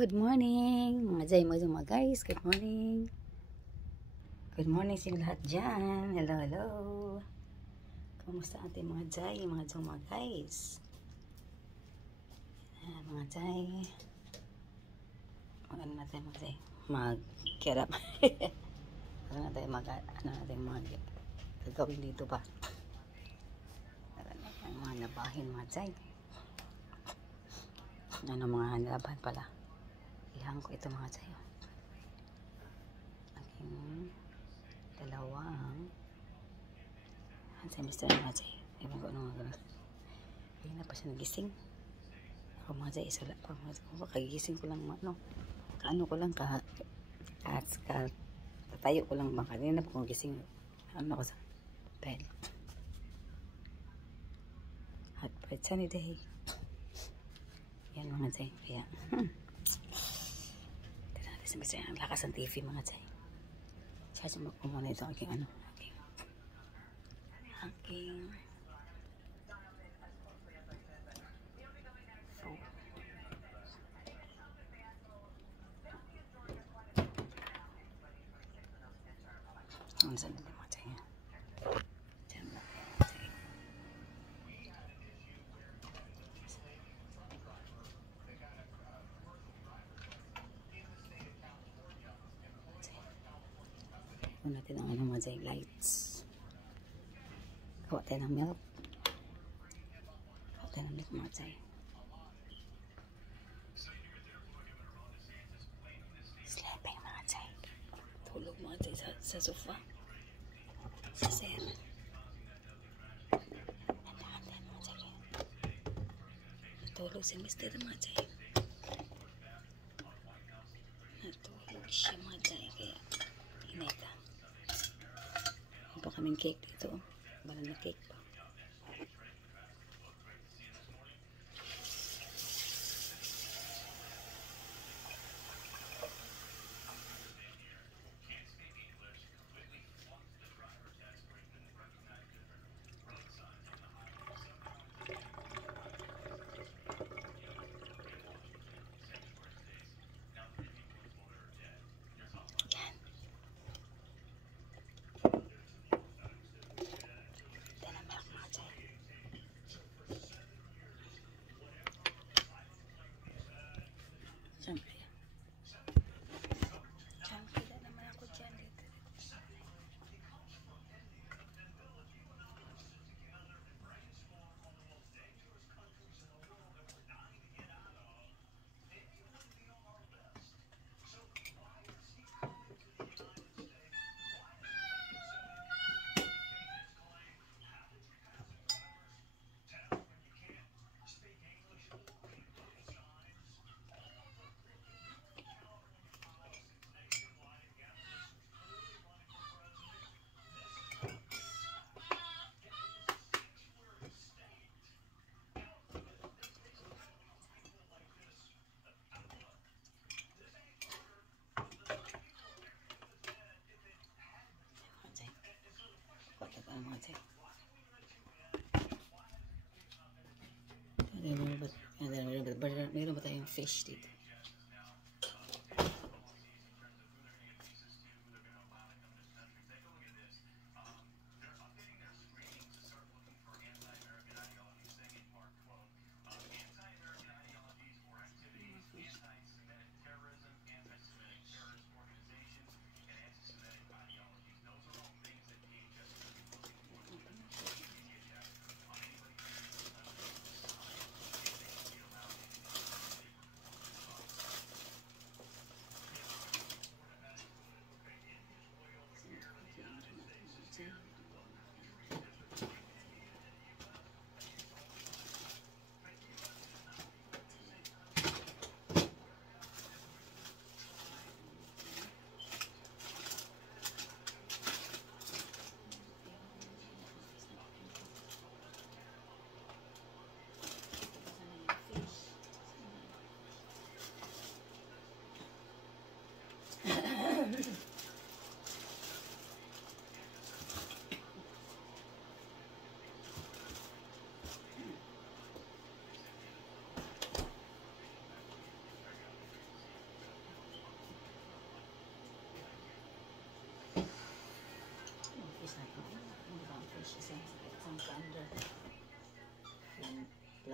Good morning, mga Jay mo mga guys. Good morning. Good morning sa lahat dyan. Hello, hello. Kamusta ating mga Jay, mga guys? Ayan, mga Jay. Ano natin mga Jay? Mag-get up. Ano natin gagawin dito ba? Mga labahin mga Jay. Ano mga laban pala? Ilang ko ito mga Jay. Aking dalawang semester na mga Jay. Ewan ko ano mga ganun. Hindi na pa siya nagising. Ako mga Jay, isa lang pa mga Jay. Kagigising ko lang ano. Kaano ko lang tatayo ko lang baka. Hindi na pa kong gising. Ano ako sa bed. Hot bright sunny day. Yan mga Jay. Kaya semester ang lakas ng TV mga Jay. Charge mo ko muna ito aking ano. Aking ang saan natin mga Jay. Diyan na mga Jay. Kung natin ang ano mga Jay, lights. Gawa tayo ng milk. Gawa tayo ng milk mga Jay. Sleeping mga Jay. Tulog mga Jay sa sofa. Sa sir. Nandahan tayo mga Jay. Natulog si Mr. mga Jay. Natulog siya mga Jay. Kaya hinay ka. May pa kaming cake dito. Banana cake pa. Siyempre. Siyempre na naman ako dyan dito. Meron ba tayong fish dito?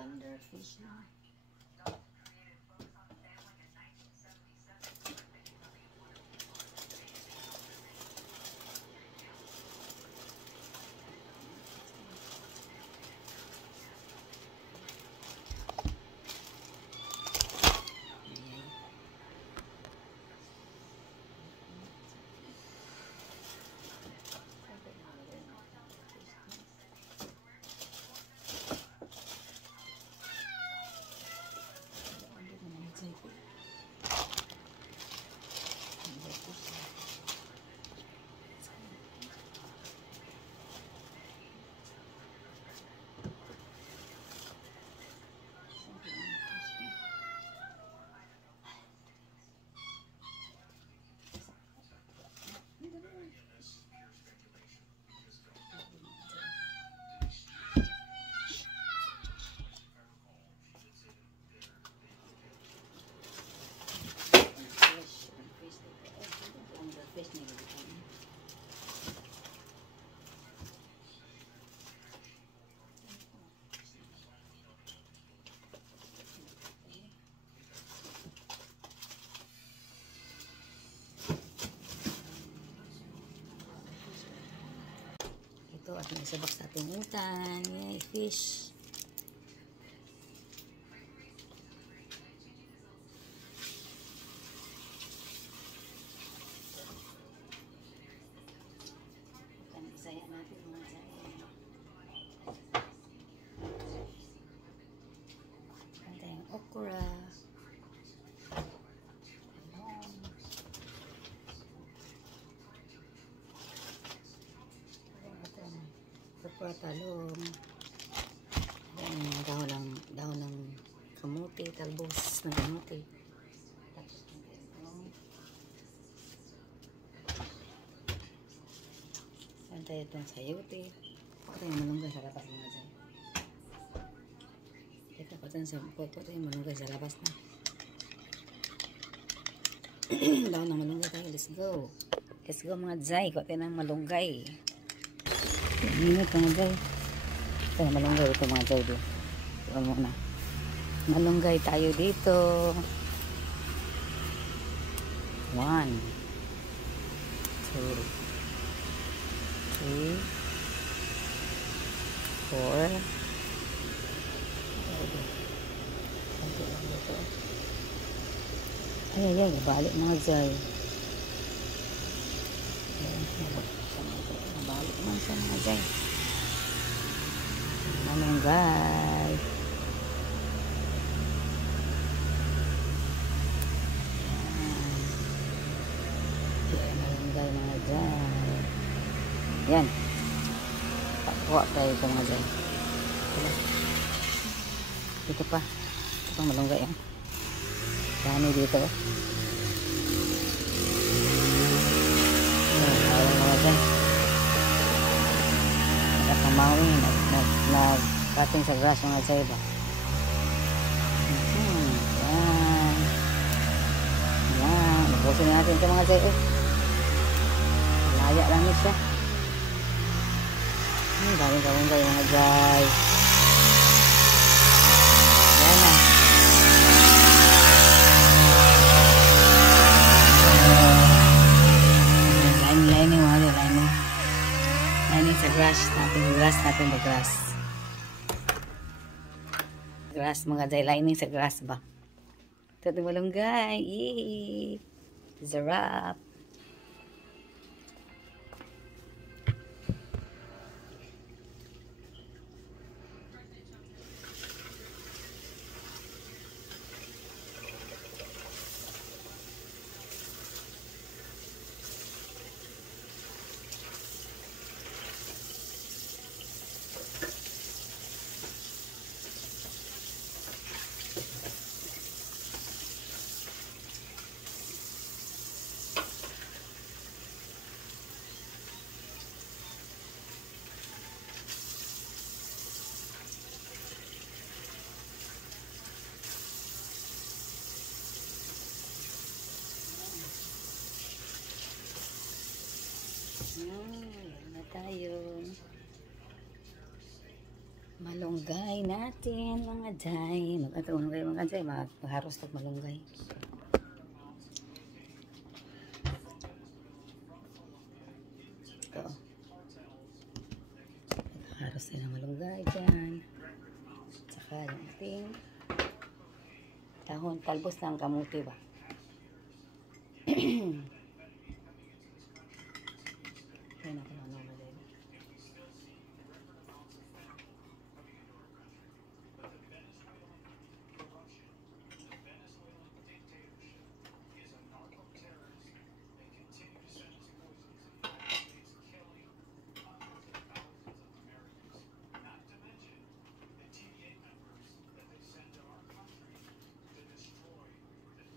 Thunder fish na. Ito at may sabak sa ating utan. Yay, fish. Saya natin mga saya. Ito yung okra. Okra, talong. Dahon ng kamote, talbos ng kamote. Tayo itong sayote. Ito yung malunggay sa labas mga dyan. Ito yung malunggay sa labas na. Daon ng malunggay tayo. Let's go. Let's go mga dyan. Ito yung malunggay. Minit mga dyan. Ito yung malunggay. Ito mga dyan. Ito muna. Malunggay tayo dito. 1 2 3 4 ay, balik mga zay. Balik man sa mga zay. Malunggay. Malunggay mga zay. Yan. Pakuha tayo ito mga dyan. Dito pa. Ito pang malunggay yan. Dami dito. Ayan mga dyan. Nakamawin. Nag-cutting sa grass mga dyan ba. Yan. Yan. Nabusin natin ito mga dyan. Laya lang siya. Daming kalunggay mga guys. Yan na. Lining mga guys. Lining sa grass natin. The grass. Grass mga guys. Lining sa grass ba? Ito yung malunggay. Yay! Zarap. Meron na tayo. Malunggay natin mga jay. Magkataon kayo mga jay. Magharos tag malunggay. Ito. Magharos tayo ng malunggay dyan. Tsaka yung ating dahon. Talbos ng kamuti ba? Kaya natin ano na din.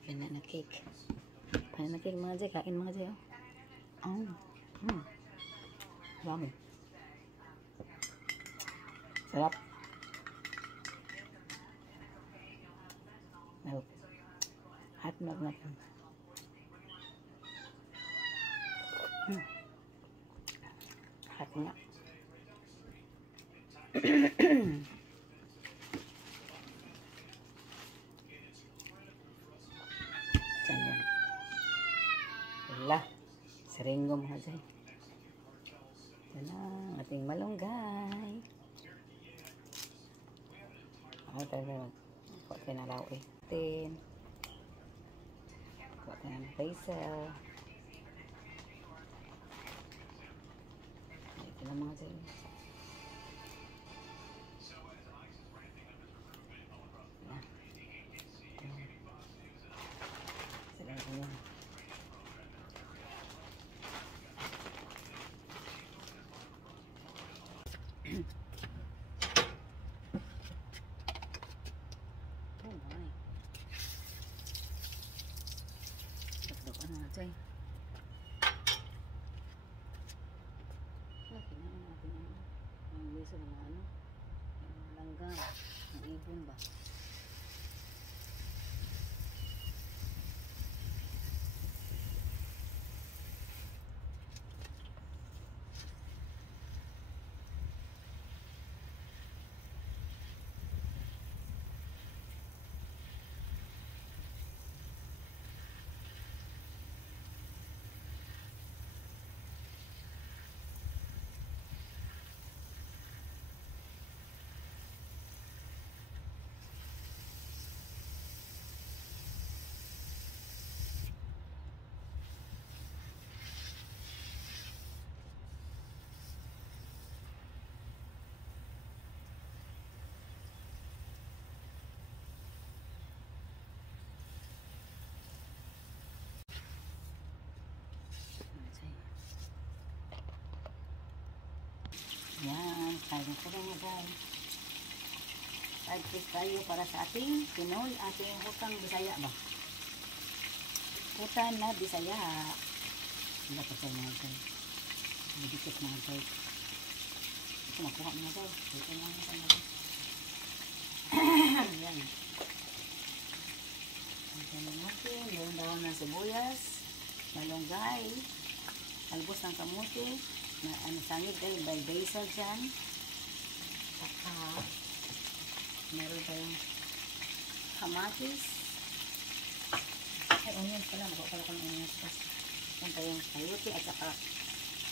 Banana cake. Banana cake mga jay. Kain mga jay. Oh. Dami. Sarap. Milk. Hot milk natin. Hot nga. Diyan yan. Wala. Siringo mga dyan. Ito na ang ating malunggay. Ako tayo. Kuha tayo na lao eh. Kuha tayo ng basil. Ito na mga dyan. Sila ito yun. Oh my. Ito na natin. Laki na natin ano. Ang liso ng ano. Ang langgam. Ang ibon ba? Yan, kain ko na nga guys. Side dish tayo para sa ating Pinoy, ating hutang Bisaya ba? Hutan na Bisaya. Hindi pa tayo mga guys. Medikit mga guys. Ito makuha mga guys. Ito nga mga guys. Yan. Ayan natin. Meron daw ng sibuyas, malunggay, albos ng kamuti, na ano sangit dahil by basil dyan. Saka meron tayong kamatis. Ay, onions pala. Nakuha pala ko ng onions. Meron tayong sayote at saka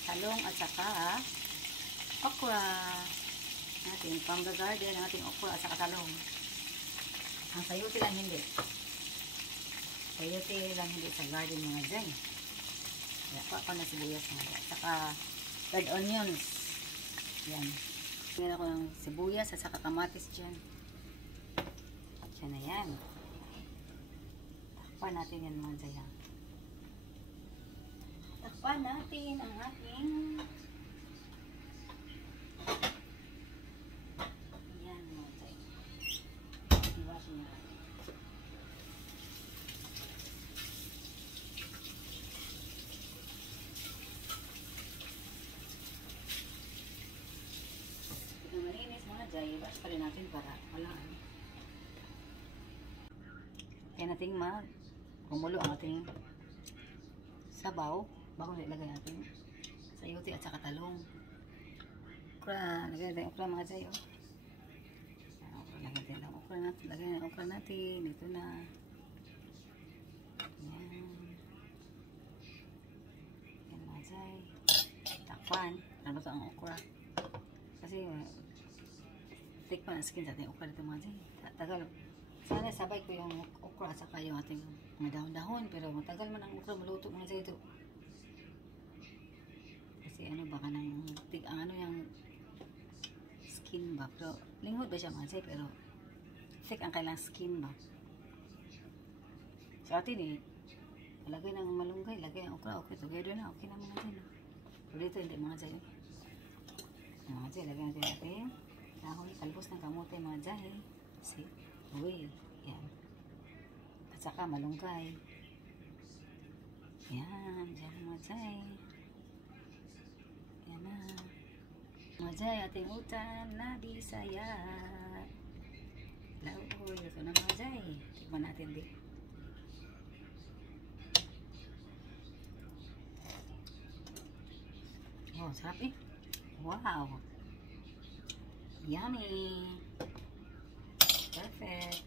talong at saka okra. Ating from the garden, ating okra at saka talong. Ang sayote lang hindi. Sayote lang hindi sa garden mga dyan. Kaya pa na sibuyas mga at saka red onions. Yan. Tingnan ako ng sibuyas at saka kamatis dyan. Yan na yan. Takpan natin yan mga dyan. Takpan natin ang ating yan mga dyan. Iwasin nyo. I-wash pa rin natin para wala ano. Kaya natin kumulo ang ating sabaw bago nilagay natin sayote at saka talong. Okra, lagay natin okra mga jayo. okra natin. Lagay na okra natin. Ito na. Yan. Yan mga Jai. Takpan. Ano to ang okra? Kasi thick pa na skin sa ating okra dito mga Jai. Tagal. Sana sabay ko yung okra at saka yung ating mga dahon-dahon. Pero matagal man ang okra maluto mga Jai ito. Kasi ano baka nang ang ano yung skin ba. Pero lingkod ba siya mga Jai? Pero thick ang kailang skin ba. Sa atin eh. Lagay ng malunggay. Lagay ng okra. Okay. Together na. Okay na mga Jai. Pero dito hindi mga Jai. Mga Jai. Lagay natin natin. Dahon. Talbos ng kamote mga Jai. See? Uy. Yan. At saka malunggay. Yan. Diyan mga Jai. Yan na. Mga Jai, ating utan na Bisaya. Lauoy, ito na mga Jai. Tikman natin din. Oh, sarap eh. Wow. Yummy. Perfect.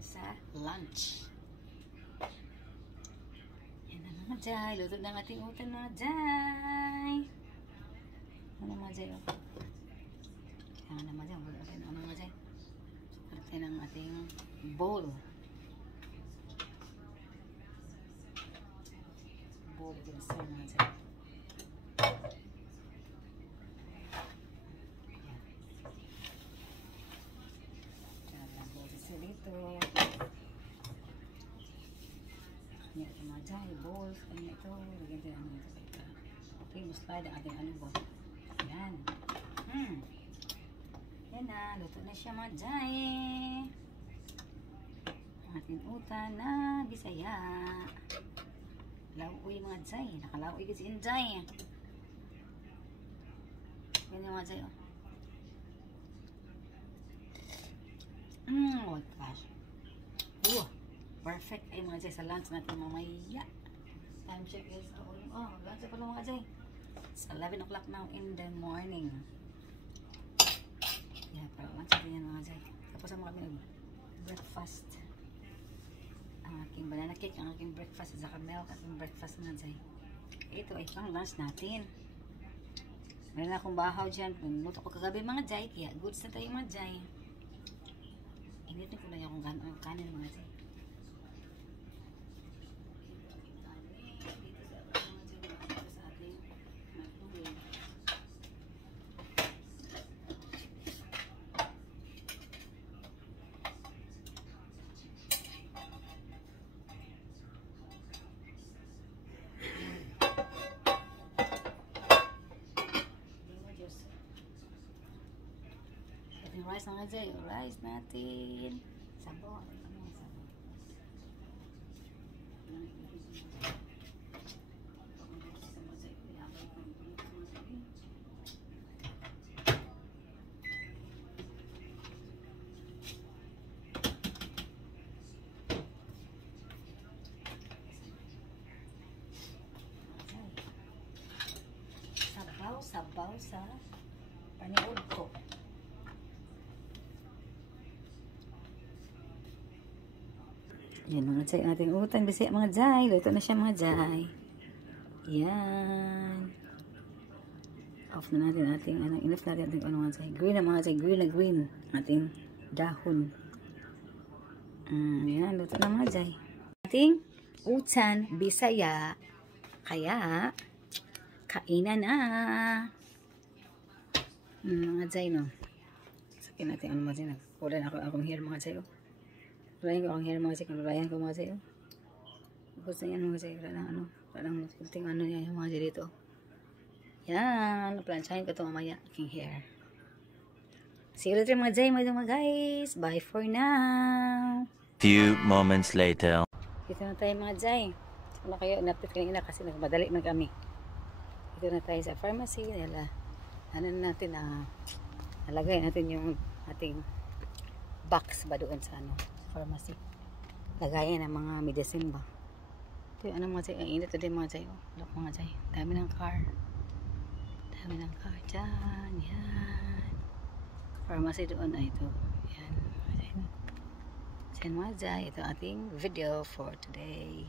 Sa lunch. Yan na mga Jai. Luto na ang ating utan mga Jai. Ano mga Jai? Kaya naman Jai. Ano mga Jai? Natin ang ating bowl. Bowl din sa mga Jai. Dito kanya ito mga Jai, bowls kanya ito, lagyan din ano ito okay, muslide ang ating ano ba yan yan na, luto na siya mga Jai ang ating utan na Bisaya. Lauoy mga Jai, nakalauoy kasi yung Jai yan yung mga Jai oh. Oh my gosh. Ooh, perfect ay mga Jai sa lunch natin mamaya. Time check is lunch pa lang mga Jai. It's 11 o'clock now in the morning. Yeah, para lunch natin yan mga Jai. Tapos mo kami breakfast. Ang aking banana cake, ang aking breakfast at saka milk at aking breakfast mga Jai. Ito ay pang lunch natin. Meron akong bahaw dyan. Luto ko kagabi mga Jai. Kaya goods na tayo mga Jai. Initin ko na yung kanin mga Jai. Rice mga Jai, rice natin. Sabon. Ano yung sabon? Sabaw sa paniod ko. Yan mga Jai, ating utan Bisaya mga Jai. Luto na siya mga Jai. Yan. Off na natin ating enough natin ating ano mga Jai. Green na mga Jai, green na green. Ating dahon. Yan, luto na mga Jai. Ating utan Bisaya. Kaya kainan na. Mga Jai no. Sakin natin ano mga Jai. Nagkulan ako akong hair mga Jai. Kulayan ko ang hair mga Jai. Kulayan ko mga Jai. Gusto niyan mga Jai. Walang kunting ano yan yung mga Jai dito. Yan. Plansyahin ko ito mamaya. Aking hair. See you later mga Jai. Mga guys. Bye for now. Few moments later. Dito na tayo mga Jai. Ano kayo? Inapit kanina kasi nagmadali man kami. Dito na tayo sa pharmacy. Nala, ano natin nalagay natin yung ating box ba doon sa pharmacy. Lagayan ng mga medicine ba. Ito yung mga Jai. Ang init din mga Jai. Look mga Jai. Dami ng car. Dami ng car dyan. Yan. Pharmacy doon. Ito. Yan. Yan mga Jai, ito ating video for today.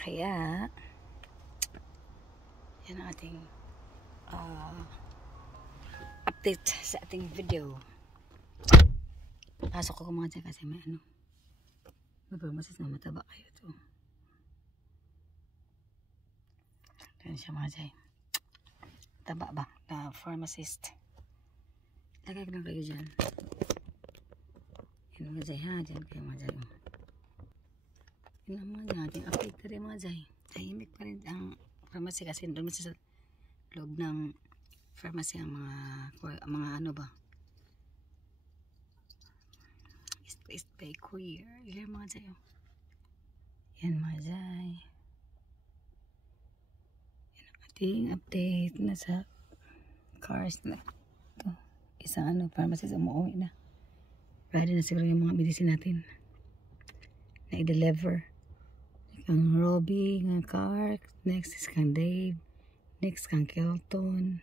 Kaya, yan ang ating update sa ating video. Pasok ko mga Jai kasi may masis na mataba kayo ito. Yan siya mga Jai. Taba ba? Na pharmacist. Lagay ko lang kayo dyan. Yan mga Jai ha. Dyan kayo mga Jai. Yan ang mga natin. Update ka rin mga Jai. Tahimik pa rin ang pharmacy kasi doon sa loob ng pharmacy ang mga ano ba. East Bay Courier. Yan mga Jai. Yan mga Jai. Update na sa cars na ito. Isang pharmacist umuwi na. Ready na siguro yung mga medicine natin na i-deliver. Ang Robbie, ng car, next is kang Dave, next kang Kelton.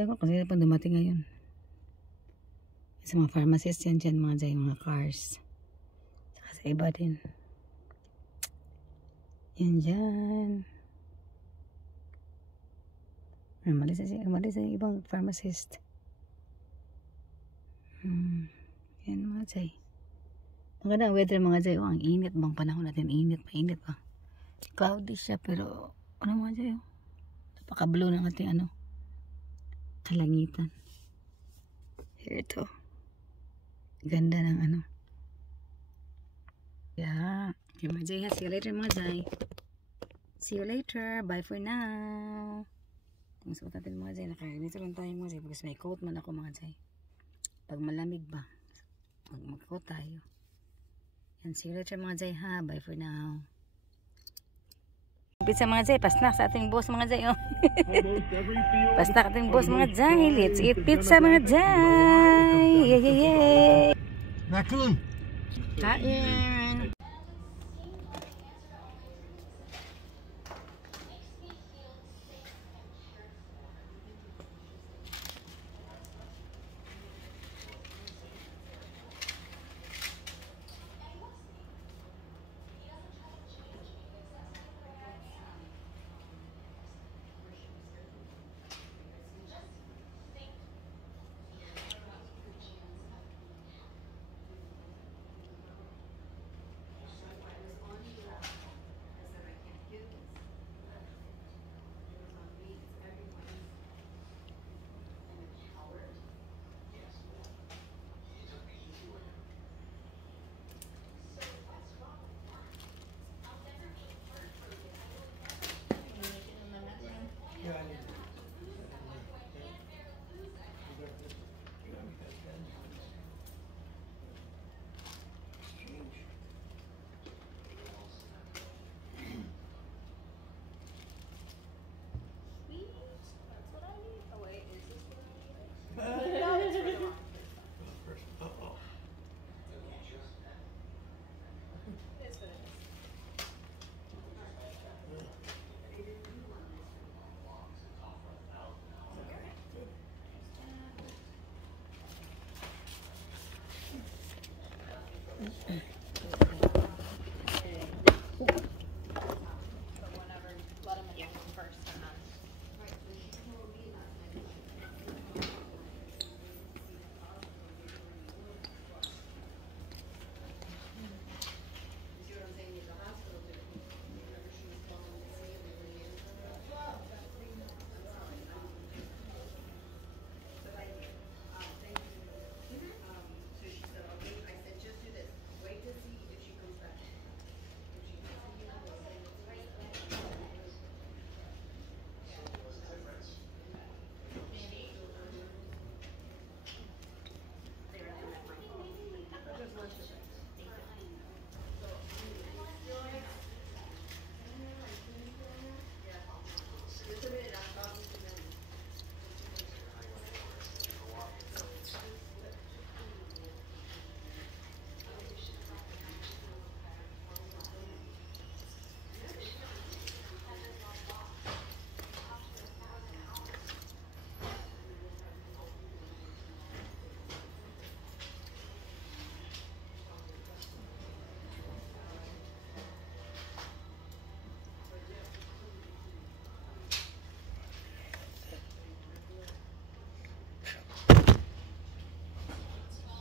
Yan ko kasi pang dumating ngayon. Sa mga pharmacist yan dyan mga dyan, mga cars. Saka sa iba din. Yan dyan. Umalis na yung ibang pharmacist. Yan mga Jai. Maganda ang weather mga Jai. Ang init bang panahon natin. Mainit pa. Cloudy siya pero mga Jai. Napaka-blue ng ating kalangitan. Here ito. Ganda ng Yeah. Okay mga Jai. See you later mga Jai. See you later. Bye for now. Ang suot natin mga Jai, nakaganito lang tayo mga Jai because may coat man ako mga Jai. Pag malamig ba, mag-coat tayo. And see you later mga Jai ha, bye for now. Pizza mga Jai, pasnak sa ating boss mga Jai. Pasnak ating boss mga Jai, let's eat pizza mga Jai. Yay! Raccoon! Kain!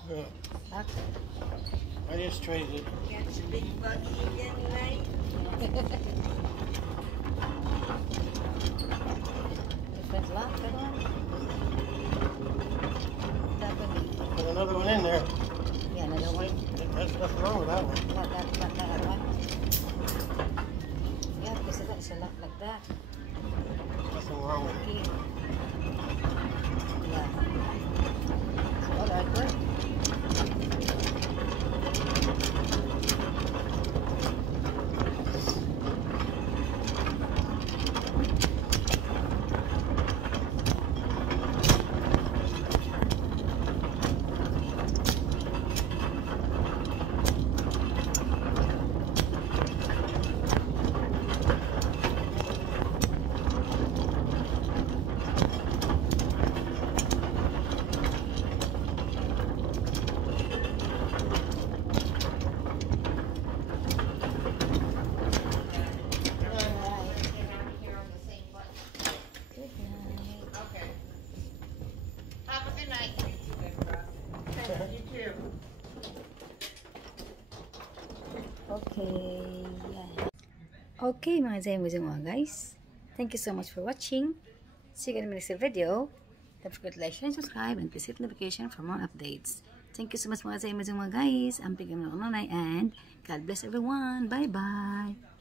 Yeah. Back. I just traded it. Catch a big buggy again tonight. Different lock, that one. That one. There's another one in there. Yeah, another one. That's nothing wrong with that one. That other one. Yeah, because it's a lock like that. Nothing wrong with it. Okay. Yeah. All right, good. Okay, yeah. Okay, mga mga guys. Thank you so much for watching. See you again in the next video. Don't forget to like, share, and subscribe, and please hit notification for more updates. Thank you so much mga guys. I'm Pigam Nononay, and God bless everyone. Bye-bye.